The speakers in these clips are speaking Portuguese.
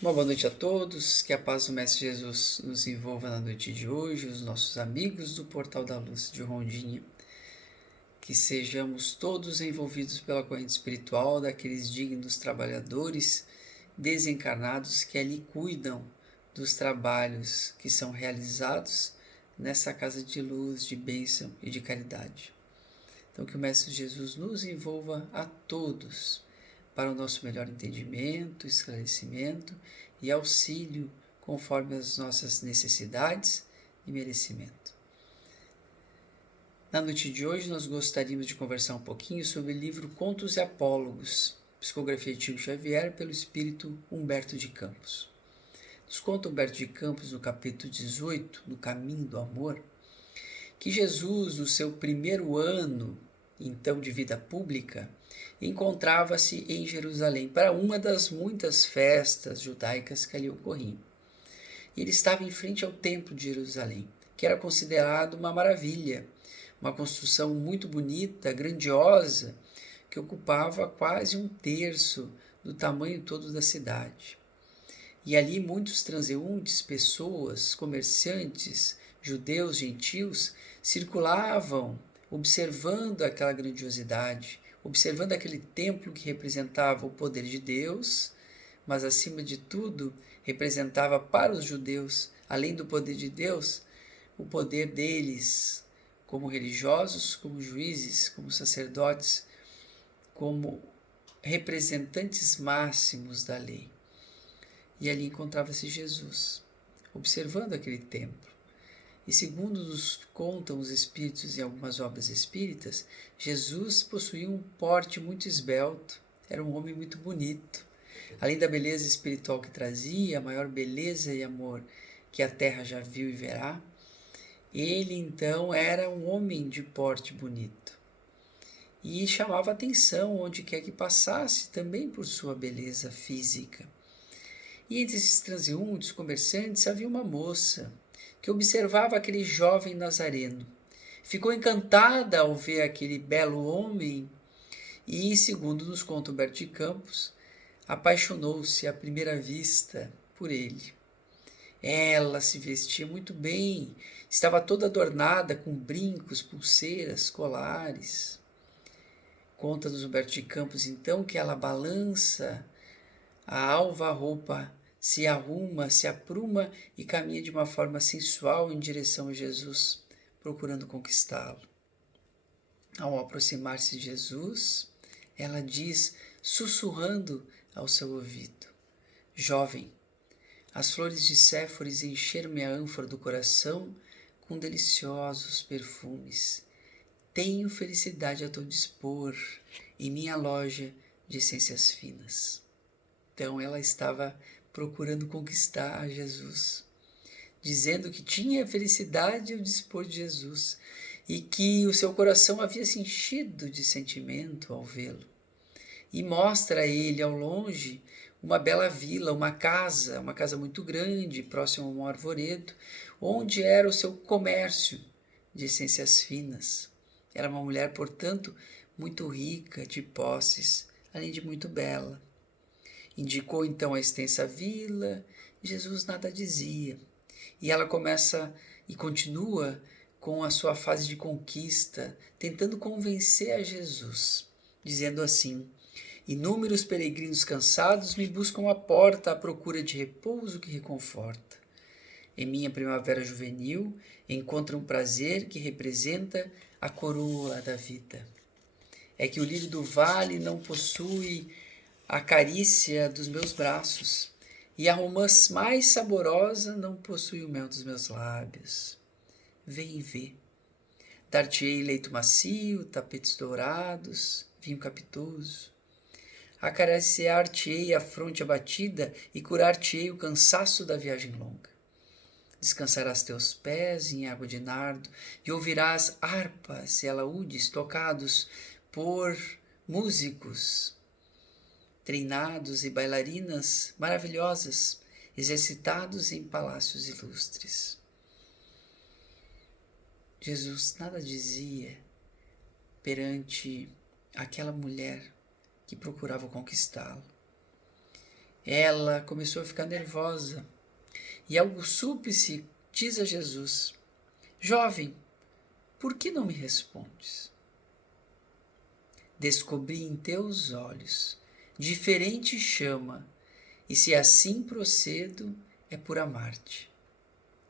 Uma boa noite a todos, que a paz do Mestre Jesus nos envolva na noite de hoje, os nossos amigos do Portal da Luz de Rondinha, que sejamos todos envolvidos pela corrente espiritual daqueles dignos trabalhadores desencarnados que ali cuidam dos trabalhos que são realizados nessa casa de luz, de bênção e de caridade. Então que o Mestre Jesus nos envolva a todos para o nosso melhor entendimento, esclarecimento e auxílio conforme as nossas necessidades e merecimento. Na noite de hoje nós gostaríamos de conversar um pouquinho sobre o livro Contos e Apólogos, psicografia de Chico Xavier pelo espírito Humberto de Campos. Nos conta Humberto de Campos, no capítulo 18, no Caminho do Amor, que Jesus, no seu primeiro ano, então de vida pública, encontrava-se em Jerusalém para uma das muitas festas judaicas que ali ocorriam. Ele estava em frente ao Templo de Jerusalém, que era considerado uma maravilha, uma construção muito bonita, grandiosa, que ocupava quase um terço do tamanho todo da cidade. E ali muitos transeuntes, pessoas, comerciantes, judeus, gentios, circulavam observando aquela grandiosidade, observando aquele templo que representava o poder de Deus, mas acima de tudo representava para os judeus, além do poder de Deus, o poder deles como religiosos, como juízes, como sacerdotes, como representantes máximos da lei. E ali encontrava-se Jesus, observando aquele templo. E segundo nos contam os espíritos em algumas obras espíritas, Jesus possuía um porte muito esbelto, era um homem muito bonito. Além da beleza espiritual que trazia, a maior beleza e amor que a terra já viu e verá, ele então era um homem de porte bonito. E chamava atenção onde quer que passasse, também por sua beleza física. E entre esses transeuntes, comerciantes, havia uma moça que observava aquele jovem nazareno. Ficou encantada ao ver aquele belo homem e, segundo nos conta Humberto de Campos, apaixonou-se à primeira vista por ele. Ela se vestia muito bem, estava toda adornada com brincos, pulseiras, colares. Conta-nos Humberto de Campos, então, que ela balança a alva roupa, se arruma, se apruma e caminha de uma forma sensual em direção a Jesus, procurando conquistá-lo. Ao aproximar-se de Jesus, ela diz, sussurrando ao seu ouvido: Jovem, as flores de Séforis encheram-me a ânfora do coração com deliciosos perfumes. Tenho felicidade a teu dispor em minha loja de essências finas. Então ela estava procurando conquistar a Jesus, dizendo que tinha felicidade ao dispor de Jesus e que o seu coração havia se enchido de sentimento ao vê-lo. E mostra a ele ao longe uma bela vila, uma casa muito grande, próximo a um arvoredo, onde era o seu comércio de essências finas. Era uma mulher, portanto, muito rica, de posses, além de muito bela. Indicou então a extensa vila, Jesus nada dizia. E ela começa e continua com a sua fase de conquista, tentando convencer a Jesus, dizendo assim: Inúmeros peregrinos cansados me buscam à porta à procura de repouso que reconforta. Em minha primavera juvenil encontram um prazer que representa a coroa da vida. É que o lírio do vale não possui a carícia dos meus braços, e a romã mais saborosa não possui o mel dos meus lábios. Vem e vê. Dar-te-ei leito macio, tapetes dourados, vinho capitoso. Acariciar-te-ei a fronte abatida e curar-te-ei o cansaço da viagem longa. Descansarás teus pés em água de nardo e ouvirás harpas e alaúdes tocados por músicos treinados e bailarinas maravilhosas, exercitados em palácios ilustres. Jesus nada dizia perante aquela mulher que procurava conquistá-lo. ela começou a ficar nervosa. E algo súplice diz a Jesus: Jovem, por que não me respondes? Descobri em teus olhos diferente chama, e se assim procedo, é por amar-te.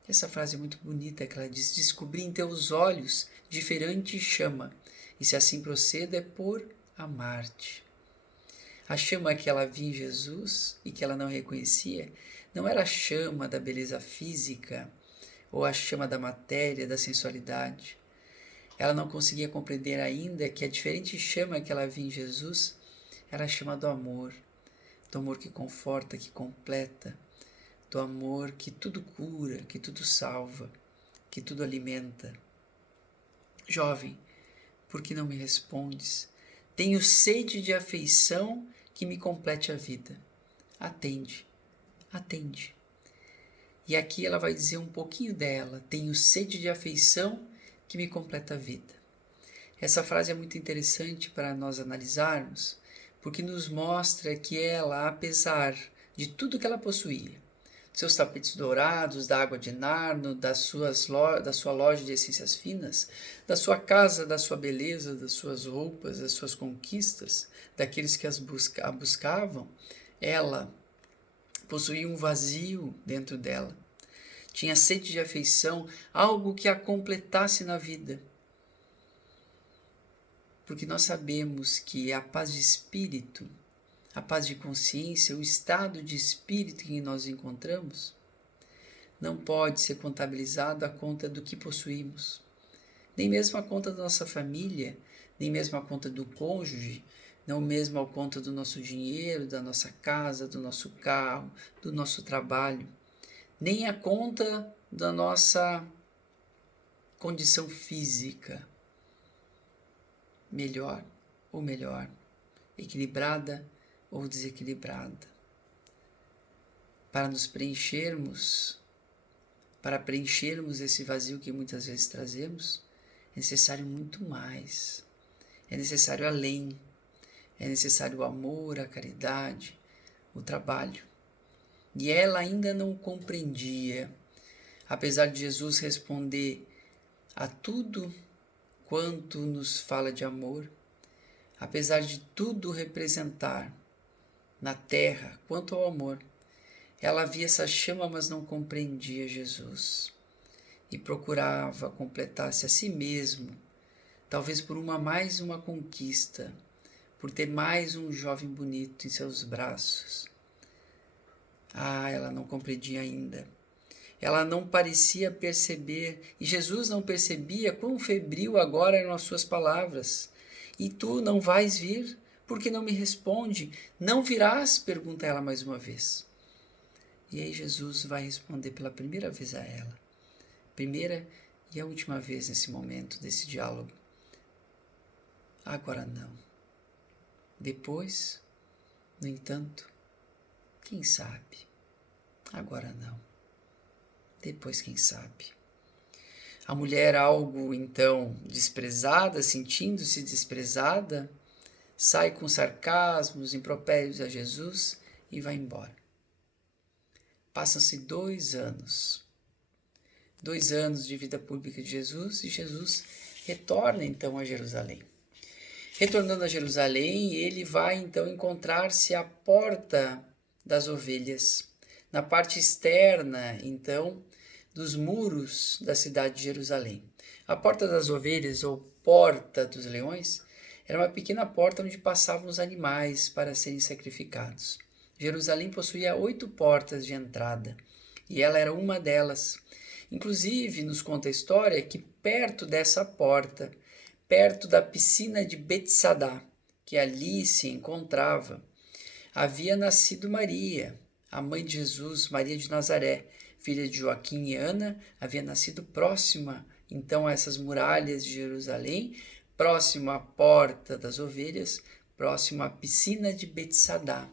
Essa frase é muito bonita que ela diz: descobri em teus olhos diferente chama, e se assim procedo, é por amar-te. A chama que ela via em Jesus e que ela não reconhecia não era a chama da beleza física ou a chama da matéria, da sensualidade. Ela não conseguia compreender ainda que a diferente chama que ela via em Jesus era a chama do amor que conforta, que completa, do amor que tudo cura, que tudo salva, que tudo alimenta. Jovem, por que não me respondes? Tenho sede de afeição que me complete a vida. Atende, atende. E aqui ela vai dizer um pouquinho dela. Tenho sede de afeição que me completa a vida. Essa frase é muito interessante para nós analisarmos, porque nos mostra que ela, apesar de tudo que ela possuía, seus tapetes dourados, da água de Narno, da sua loja de essências finas, da sua casa, da sua beleza, das suas roupas, das suas conquistas, daqueles que a buscavam, ela possuía um vazio dentro dela. Tinha sede de afeição, algo que a completasse na vida. Porque nós sabemos que a paz de espírito, a paz de consciência, o estado de espírito em que nós encontramos, não pode ser contabilizado à conta do que possuímos, nem mesmo à conta da nossa família, nem mesmo à conta do cônjuge, não mesmo à conta do nosso dinheiro, da nossa casa, do nosso carro, do nosso trabalho, nem à conta da nossa condição física, melhor ou melhor, equilibrada ou desequilibrada. Para preenchermos esse vazio que muitas vezes trazemos, é necessário muito mais. É necessário além. É necessário o amor, a caridade, o trabalho. E ela ainda não compreendia, apesar de Jesus responder a tudo quanto nos fala de amor, apesar de tudo representar na terra quanto ao amor, ela via essa chama, mas não compreendia Jesus e procurava completar-se a si mesmo, talvez por mais uma conquista, por ter mais um jovem bonito em seus braços. Ela não compreendia ainda. Ela não parecia perceber, e Jesus não percebia quão febril agora eram as suas palavras. E tu não vais vir? Por que não me responde? Não virás? Pergunta ela mais uma vez. E aí Jesus vai responder pela primeira vez a ela. Primeira e a última vez nesse momento, desse diálogo. Agora não. Depois, no entanto, quem sabe? Agora não. Depois, quem sabe? A mulher, algo então desprezada, sentindo-se desprezada, sai com sarcasmos, impropérios a Jesus e vai embora. Passam-se 2 anos. 2 anos de vida pública de Jesus e Jesus retorna então a Jerusalém. Retornando a Jerusalém, ele vai então encontrar-se à porta das ovelhas, na parte externa, então, dos muros da cidade de Jerusalém. A porta das ovelhas, ou porta dos leões, era uma pequena porta onde passavam os animais para serem sacrificados. Jerusalém possuía 8 portas de entrada, e ela era uma delas. Inclusive, nos conta a história que perto dessa porta, perto da piscina de Betsadá, que ali se encontrava, havia nascido Maria, a mãe de Jesus, Maria de Nazaré, filha de Joaquim e Ana, havia nascido próxima, então, a essas muralhas de Jerusalém, próximo à porta das ovelhas, próximo à piscina de Betsadá.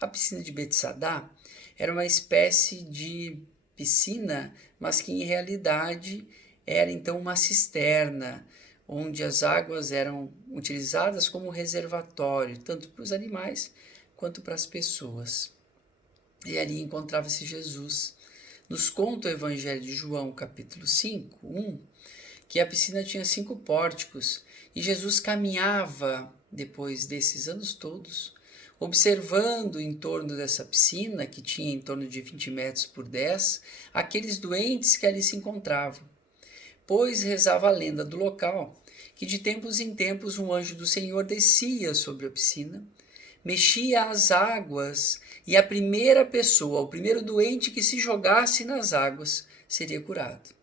A piscina de Betsadá era uma espécie de piscina, mas que em realidade era então uma cisterna, onde as águas eram utilizadas como reservatório, tanto para os animais quanto para as pessoas. e ali encontrava-se Jesus. Nos conta o Evangelho de João, capítulo 5, 1, que a piscina tinha 5 pórticos e Jesus caminhava, depois desses anos todos, observando em torno dessa piscina, que tinha em torno de 20 metros por 10, aqueles doentes que ali se encontravam. Pois rezava a lenda do local, que de tempos em tempos um anjo do Senhor descia sobre a piscina, mexia as águas e a primeira pessoa, o primeiro doente que se jogasse nas águas, seria curado.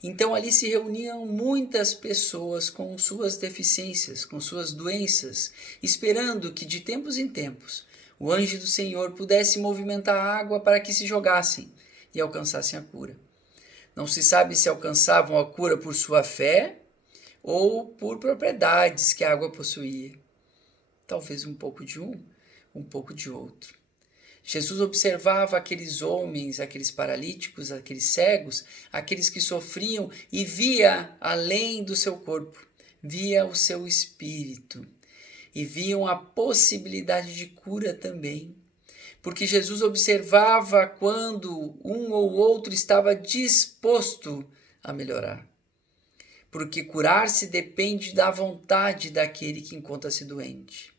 Então ali se reuniam muitas pessoas com suas deficiências, com suas doenças, esperando que de tempos em tempos o anjo do Senhor pudesse movimentar a água para que se jogassem e alcançassem a cura. Não se sabe se alcançavam a cura por sua fé ou por propriedades que a água possuía. Talvez um pouco de um pouco de outro. Jesus observava aqueles homens, aqueles paralíticos, aqueles cegos, aqueles que sofriam e via além do seu corpo, via o seu espírito e viam a possibilidade de cura também. Porque Jesus observava quando um ou outro estava disposto a melhorar. Porque curar-se depende da vontade daquele que encontra-se doente,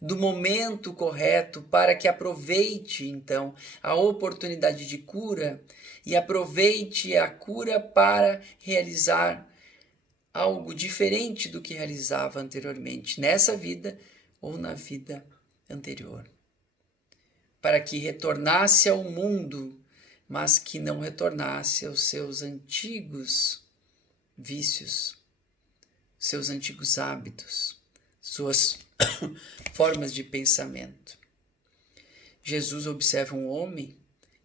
do momento correto para que aproveite, então, a oportunidade de cura e aproveite a cura para realizar algo diferente do que realizava anteriormente, nessa vida ou na vida anterior. Para que retornasse ao mundo, mas que não retornasse aos seus antigos vícios, seus antigos hábitos, suas formas de pensamento. Jesus observa um homem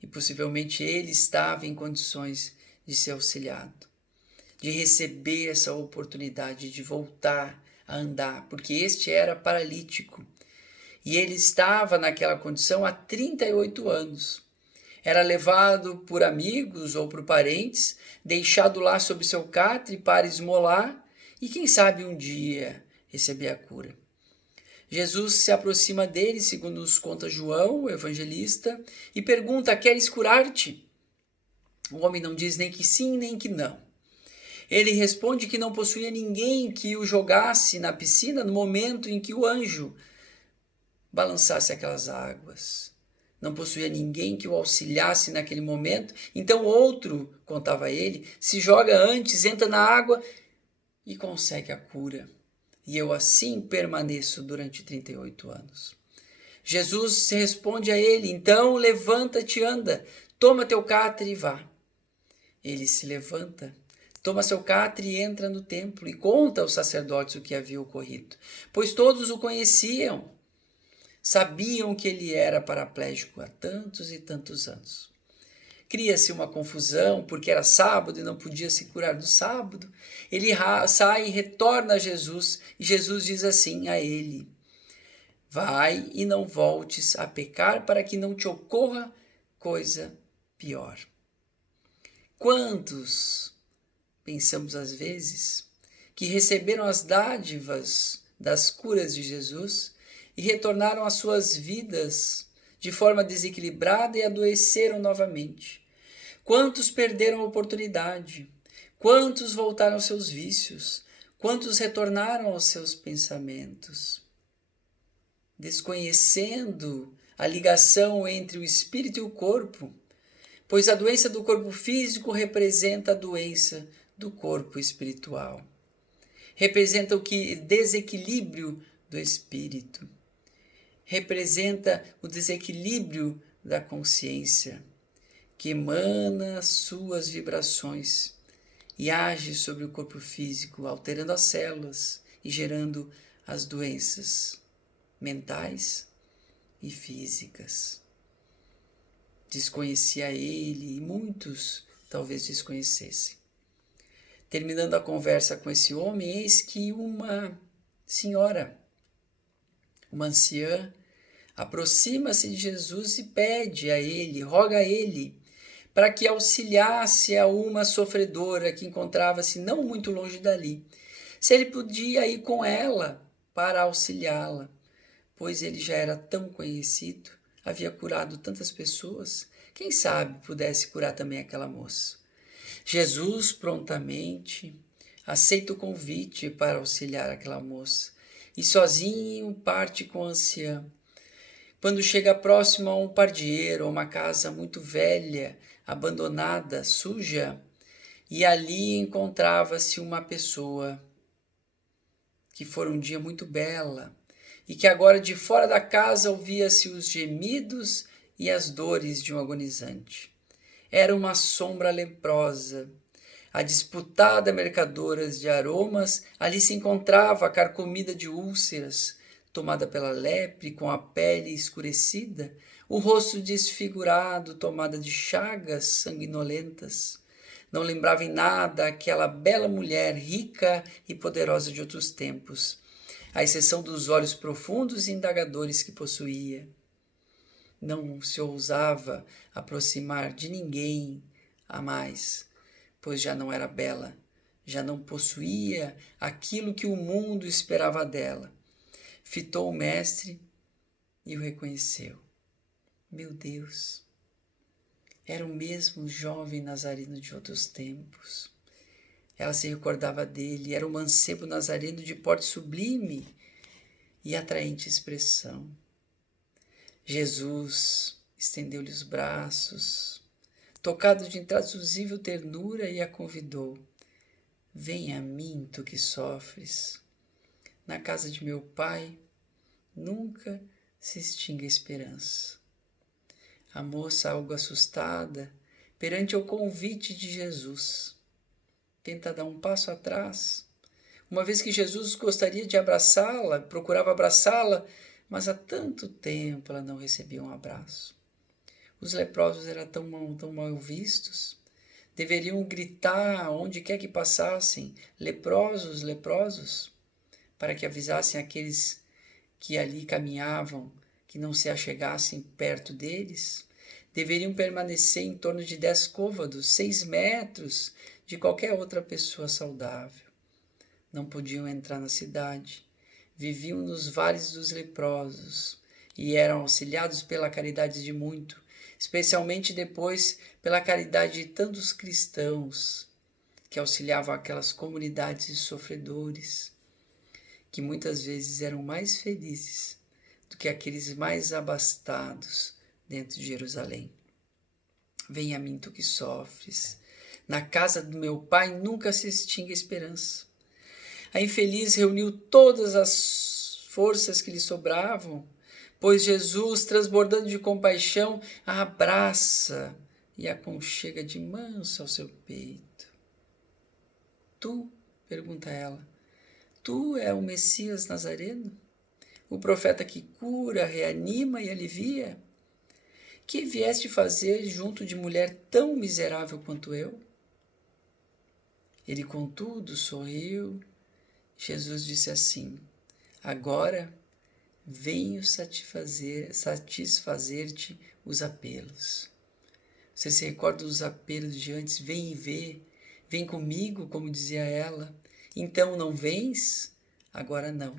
e possivelmente ele estava em condições de ser auxiliado, de receber essa oportunidade de voltar a andar, porque este era paralítico e ele estava naquela condição há 38 anos. Era levado por amigos ou por parentes, deixado lá sob seu catre para esmolar e quem sabe um dia receber a cura. Jesus se aproxima dele, segundo nos conta João, o evangelista, e pergunta: queres curar-te? O homem não diz nem que sim, nem que não. Ele responde que não possuía ninguém que o jogasse na piscina no momento em que o anjo balançasse aquelas águas. Não possuía ninguém que o auxiliasse naquele momento. Então outro, contava ele, se joga antes, entra na água e consegue a cura. E eu assim permaneço durante 38 anos. Jesus responde a ele: então levanta-te e anda, toma teu catre e vá. Ele se levanta, toma seu catre e entra no templo e conta aos sacerdotes o que havia ocorrido, pois todos o conheciam. Sabiam que ele era paraplégico há tantos e tantos anos. Cria-se uma confusão, porque era sábado e não podia se curar do sábado. Ele sai e retorna a Jesus, e Jesus diz assim a ele: vai e não voltes a pecar, para que não te ocorra coisa pior. Quantos, pensamos às vezes, que receberam as dádivas das curas de Jesus e retornaram às suas vidas de forma desequilibrada e adoeceram novamente? Quantos perderam a oportunidade? Quantos voltaram aos seus vícios? Quantos retornaram aos seus pensamentos? Desconhecendo a ligação entre o espírito e o corpo, pois a doença do corpo físico representa a doença do corpo espiritual. Representa o desequilíbrio do espírito. Representa o desequilíbrio da consciência, que emana suas vibrações e age sobre o corpo físico, alterando as células e gerando as doenças mentais e físicas. Desconhecia ele e muitos talvez desconhecessem. Terminando a conversa com esse homem, eis que uma senhora, uma anciã, aproxima-se de Jesus e pede a ele, roga a ele, para que auxiliasse a uma sofredora que encontrava-se não muito longe dali, se ele podia ir com ela para auxiliá-la, pois ele já era tão conhecido, havia curado tantas pessoas, quem sabe pudesse curar também aquela moça. Jesus prontamente aceita o convite para auxiliar aquela moça e sozinho parte com a anciã. Quando chega próximo a um pardieiro, a uma casa muito velha, abandonada, suja, e ali encontrava-se uma pessoa que fora um dia muito bela e que agora de fora da casa ouvia-se os gemidos e as dores de um agonizante. Era uma sombra leprosa. A disputada mercadora de aromas ali se encontrava, carcomida de úlceras, tomada pela lepre, com a pele escurecida, o rosto desfigurado, tomada de chagas sanguinolentas. Não lembrava em nada aquela bela mulher rica e poderosa de outros tempos, à exceção dos olhos profundos e indagadores que possuía. Não se ousava aproximar de ninguém a mais, pois já não era bela, já não possuía aquilo que o mundo esperava dela. Fitou o mestre e o reconheceu. Meu Deus! Era o mesmo jovem nazareno de outros tempos. Ela se recordava dele, era o mancebo nazareno de porte sublime e atraente expressão. Jesus estendeu-lhe os braços, tocado de intraduzível ternura, e a convidou. Vem a mim, tu que sofres. Na casa de meu pai nunca se extingue a esperança. A moça, algo assustada, perante o convite de Jesus, tenta dar um passo atrás, uma vez que Jesus gostaria de abraçá-la, procurava abraçá-la, mas há tanto tempo ela não recebia um abraço. Os leprosos eram tão mal vistos, deveriam gritar onde quer que passassem, leprosos, leprosos, para que avisassem aqueles que ali caminhavam, que não se achegassem perto deles. Deveriam permanecer em torno de 10 côvados, 6 metros de qualquer outra pessoa saudável. Não podiam entrar na cidade. Viviam nos vales dos leprosos e eram auxiliados pela caridade de muito, especialmente depois pela caridade de tantos cristãos que auxiliavam aquelas comunidades de sofredores, que muitas vezes eram mais felizes do que aqueles mais abastados dentro de Jerusalém. Venha a mim, tu que sofres. Na casa do meu pai nunca se extingue a esperança. A infeliz reuniu todas as forças que lhe sobravam, pois Jesus, transbordando de compaixão, a abraça e a aconchega de manso ao seu peito. Tu, pergunta ela, tu é o Messias Nazareno? O profeta que cura, reanima e alivia? Que vieste fazer junto de mulher tão miserável quanto eu? Ele, contudo, sorriu. Jesus disse assim: agora venho satisfazer-te os apelos. Você se recorda dos apelos de antes? Vem e vê, vem comigo, como dizia ela. Então não vens? Agora não.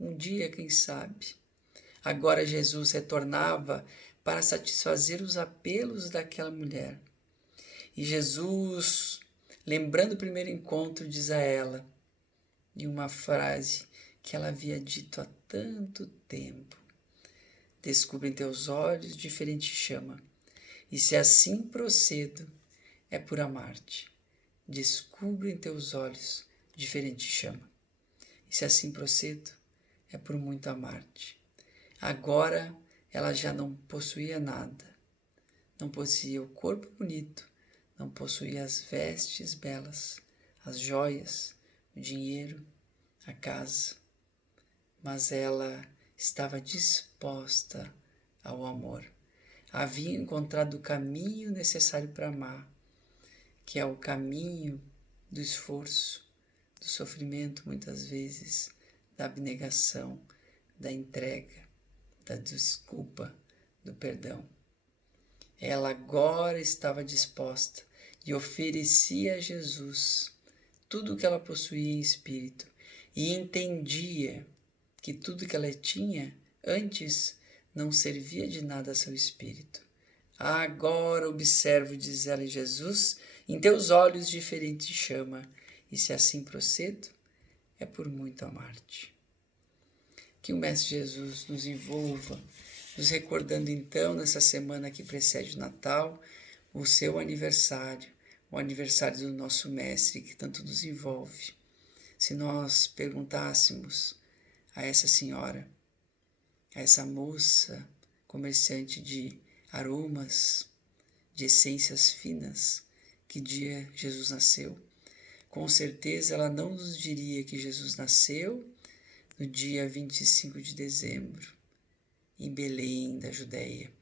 Um dia, quem sabe? Agora Jesus retornava para satisfazer os apelos daquela mulher. E Jesus, lembrando o primeiro encontro, diz a ela, em uma frase que ela havia dito há tanto tempo: descubra em teus olhos diferente chama, e se assim procedo, é por amar-te. Descubra em teus olhos diferente chama, e se assim procedo, é por muito amar-te. Agora ela já não possuía nada, não possuía o corpo bonito, não possuía as vestes belas, as joias, o dinheiro, a casa, mas ela estava disposta ao amor. Havia encontrado o caminho necessário para amar, que é o caminho do esforço, do sofrimento, muitas vezes, da abnegação, da entrega, da desculpa, do perdão. Ela agora estava disposta e oferecia a Jesus tudo o que ela possuía em espírito, e entendia que tudo que ela tinha antes não servia de nada a seu espírito. Agora observo, diz ela, Jesus, em teus olhos diferente chama, e se assim procedo, é por muito amar-te. Que o Mestre Jesus nos envolva, nos recordando então, nessa semana que precede o Natal, o seu aniversário, o aniversário do nosso Mestre, que tanto nos envolve. Se nós perguntássemos a essa senhora, a essa moça comerciante de aromas, de essências finas, que dia Jesus nasceu, com certeza ela não nos diria que Jesus nasceu no dia 25 de dezembro, em Belém da Judéia.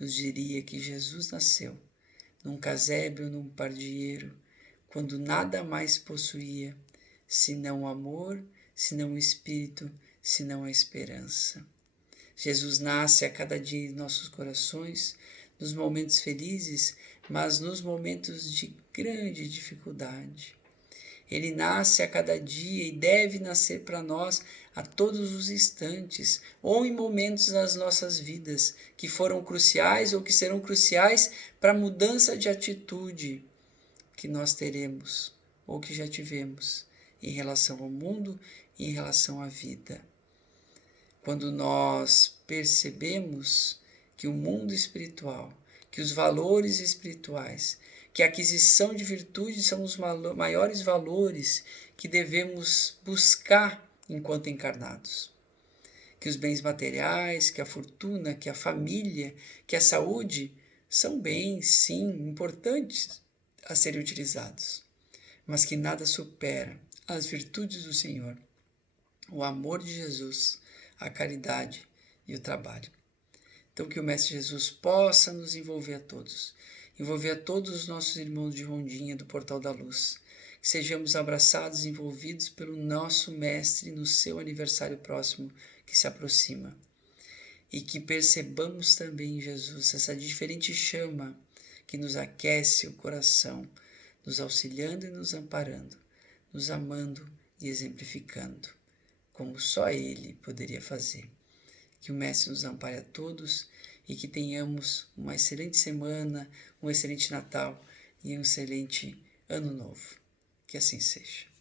Nos diria que Jesus nasceu num casebre ou num pardieiro, quando nada mais possuía, senão o amor, senão o Espírito, senão a esperança. Jesus nasce a cada dia em nossos corações, nos momentos felizes, mas nos momentos de grande dificuldade. Ele nasce a cada dia e deve nascer para nós a todos os instantes, ou em momentos das nossas vidas que foram cruciais ou que serão cruciais para a mudança de atitude que nós teremos ou que já tivemos em relação ao mundo e em relação à vida. Quando nós percebemos que o mundo espiritual, que os valores espirituais, que a aquisição de virtudes são os maiores valores que devemos buscar enquanto encarnados. Que os bens materiais, que a fortuna, que a família, que a saúde são bens, sim, importantes a serem utilizados, mas que nada supera as virtudes do Senhor, o amor de Jesus, a caridade e o trabalho. Então que o Mestre Jesus possa nos envolver a todos os nossos irmãos de Rondinha do Portal da Luz, que sejamos abraçados e envolvidos pelo nosso Mestre no seu aniversário próximo que se aproxima, e que percebamos também em Jesus essa diferente chama que nos aquece o coração, nos auxiliando e nos amparando, nos amando e exemplificando, como só Ele poderia fazer. Que o Mestre nos ampare a todos e que tenhamos uma excelente semana, um excelente Natal e um excelente Ano Novo. Que assim seja.